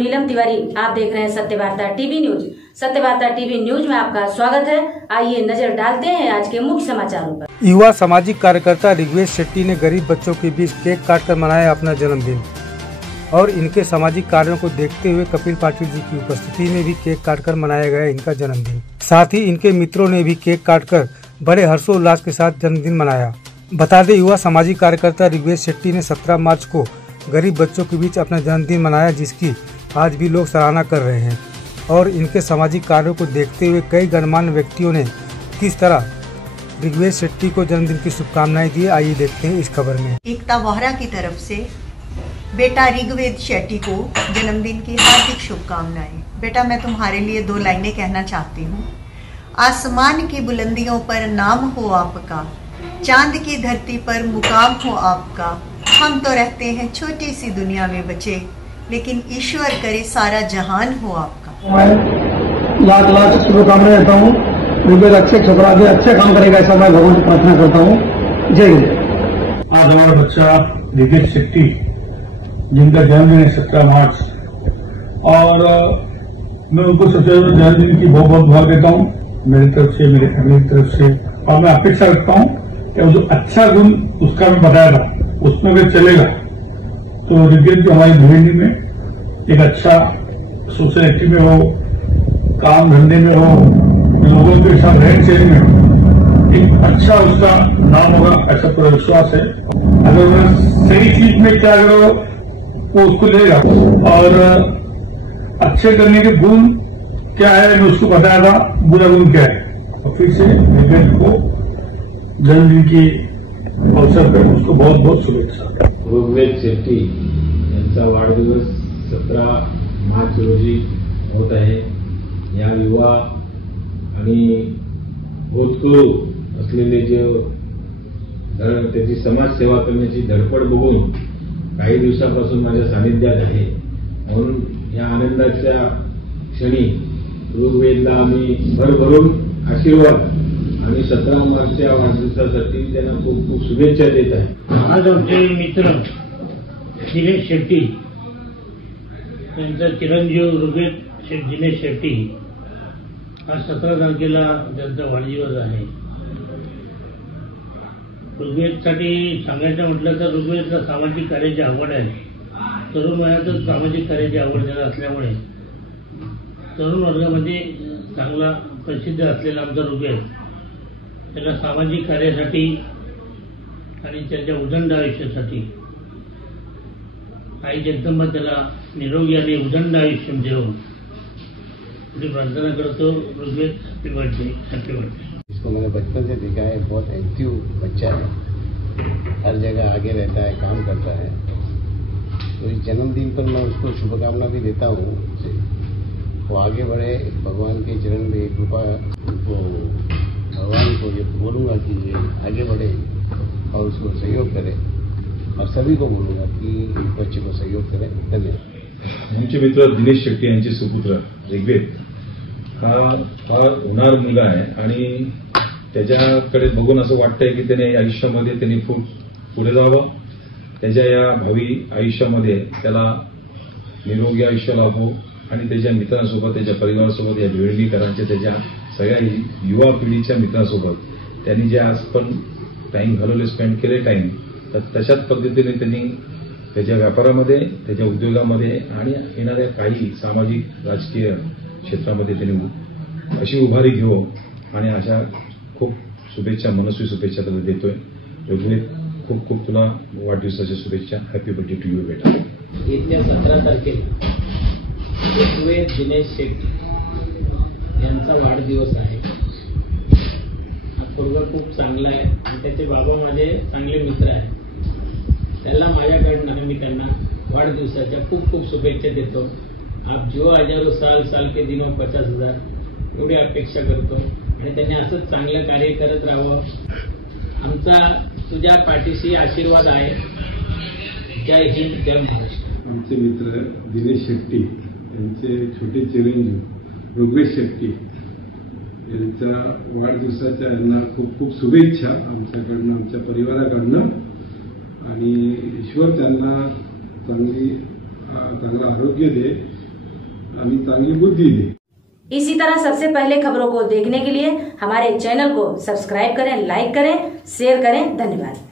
नीलम तिवारी। आप देख रहे हैं Satyavarta TV news. Satyavarta TV news में आपका स्वागत है। आइए नजर डालते हैं आज के मुख्य समाचारों पर। युवा सामाजिक कार्यकर्ता ऋग्वेद शेट्टी ने गरीब बच्चों के बीच केक काटकर मनाया अपना जन्मदिन और इनके सामाजिक कार्यों को देखते हुए कपिल पाटिल जी की उपस्थिति में भी केक काटकर मनाया गया इनका जन्मदिन। साथ ही इनके मित्रों ने भी केक काटकर बड़े हर्षोल्लास के साथ जन्मदिन मनाया। बता दें, युवा सामाजिक कार्यकर्ता ऋग्वेद शेट्टी ने 17 मार्च को गरीब बच्चों के बीच अपना जन्मदिन मनाया, जिसकी आज भी लोग सराहना कर रहे हैं और इनके सामाजिक कार्यों को देखते हुए कई गणमान्य व्यक्तियों ने किस तरह ऋग्वेद शेट्टी को जन्मदिन की शुभकामनाएं दी। आइए देखते हैं इस खबर में। एकता वोहरा की तरफ से बेटा ऋग्वेद शेट्टी को जन्मदिन की हार्दिक शुभकामनाएं। बेटा, मैं तुम्हारे लिए 2 लाइनें कहना चाहती हूँ। आसमान की बुलंदियों पर नाम हो आपका, चांद की धरती पर मुकाम हो आपका। हम तो रहते हैं छोटी सी दुनिया में बचे, लेकिन ईश्वर करे सारा जहान हो आपका। मैं लाख लाख शुभकामनाएं देता हूँ। ऋग्वेद अच्छे छपरा दे, अच्छे काम करेगा, ऐसा मैं भगवान से प्रार्थना करता हूँ। जय हिंद। आज हमारा बच्चा ऋग्वेद शेट्टी, जिनका जन्मदिन है 17 मार्च, और मैं उनको सबसे ज्यादा जन्मदिन की बहुत बहुत दुआ देता हूँ मेरी तरफ से, मेरे फैमिली की तरफ से। और मैं अपेक्षा रखता हूँ कि जो अच्छा गुण उसका भी बताया था उसमें अगर चलेगा तो ऋग्वेद जो हमारी भिवानी में एक अच्छा सोसाइटी में हो, काम धंधे में हो, लोगों के साथ रहन सहन में एक अच्छा उसका नाम होगा, ऐसा पूरा विश्वास है। अगर मैं सही चीज में क्या करो वो उसको लेगा, और अच्छे करने के गुण क्या है मैं उसको बताया था, बुरा गुण क्या है। और फिर से ऋग्वेद को जन्मदिन की अवसर पर उसको बहुत बहुत शुभेच्छा। ऋग्वेद शेट्टी यांचा वाढदिवस 17 मार्च रोजी होत आहे। या युवा आणि होतकरू असलेले जे त्याची समाजसेवा करण्याची धडपड बघून काही दिवसांपासून माझ्या सानिध्यात आहे। म्हणून या आनंदाच्या क्षणी ऋग्वेदला आम्ही भरभरून आशीर्वाद आणि 17 मार्चच्या वाढदिवसासाठी त्यांना खूप खूप शुभेच्छा देत आहे। आज आमचे मित्र दिनेश शेट्टी त्यांचा चिरंजीव ऋग्वेद दिनेश शेट्टी आज 17 तारखेला त्यांचा वाढदिवस आहे। ऋग्वेदसाठी सांगायचं म्हटलं तर ऋग्वेदला सामाजिक कार्याची आवड आहे। तरुण वयातच सामाजिक कार्याची आवड झाला असल्यामुळे तरुण वर्गामध्ये चांगला प्रसिद्ध असलेला आमचा ऋग्वेद त्याला सामाजिक कार्यासाठी आणि त्याच्या उदंड आयुष्यासाठी आई जगदंबा त्याला निरोगी आणि उदंड आयुष्य देऊन मी प्रार्थना करतो। Rigved happy birthday. इसको मैंने बचपन से देखा है, बहुत एक्टिव बच्चा है, हर जगह आगे रहता है, काम करता है। तो इस जन्मदिन पर मैं उसको शुभकामना भी देता हूँ, वो आगे बढ़े, भगवान के चरण में कृपा, उनको भगवान को ये बोलूँगा कि ये आगे बढ़े और उसको सहयोग करे, और सभी को बोलूँगा कि इस बच्चे को सहयोग करें। धन्यवाद। आमचे मित्र दिनेश शेट्टी यांचे सुपुत्र ऋग्वेद हा फार होणार मुलगा आहे आणि त्याच्याकडे बघून असं वाटतंय की त्याने आयुष्यामध्ये त्यांनी खूप पुढे जावं। त्याच्या या भावी आयुष्यामध्ये त्याला निरोगी आयुष्य लाभो आणि त्याच्या मित्रांसोबत, त्याच्या परिवारासोबत, या भिवंडीकरांच्या, त्याच्या सगळ्या युवा पिढीच्या मित्रांसोबत त्यांनी जे आज पण टाइम घालवले, स्पेंड केले टाइम, तर तशाच पद्धतीने त्यांनी त्याच्या व्यापारामध्ये, त्याच्या उद्योगामध्ये आणि येणाऱ्या काही सामाजिक राजकीय क्षेत्रामध्ये त्यांनी अशी उभारी घेऊ आणि अशा खूप शुभेच्छा, मनस्वी शुभेच्छा त्याला देतोय। ऋग्वेद, खूप खूप तुला वाढदिवसाच्या शुभेच्छा। हॅपी बर्थडे टू यू बेटा। येत्या 17 तारखेला ऋग्वेद दिनेश शेट्टी यांचा वाढदिवस आहे। हा पोरगा खूप चांगला आहे आणि त्याचे बाबा माझे चांगले मित्र आहेत। त्यांना माझ्याकडनं मी त्यांना वाढदिवसाच्या खूप खूप शुभेच्छा देतो। आप जो हजारों साल के दिनों 50,000 एवढी अपेक्षा करतो आणि त्यांनी असंच चांगलं कार्य करत राहावं। आमचा तुझ्या पाठीशी आशीर्वाद आहे। जय हिंद, जय महाराष्ट्र। आमचे मित्र दिनेश शेट्टी यांचे छोटे चिरंजीव ऋग्वेद शेट्टी यांच्या वाढदिवसाच्या यांना खूप खूप शुभेच्छा आमच्याकडनं, आमच्या परिवाराकडनं, आणि ईश्वर त्यांना चांगला आरोग्य दे आणि चांगली बुद्धी दे। इसी तरह सबसे पहले खबरों को देखने के लिए हमारे चैनल को सब्सक्राइब करें, लाइक करें, शेयर करें। धन्यवाद।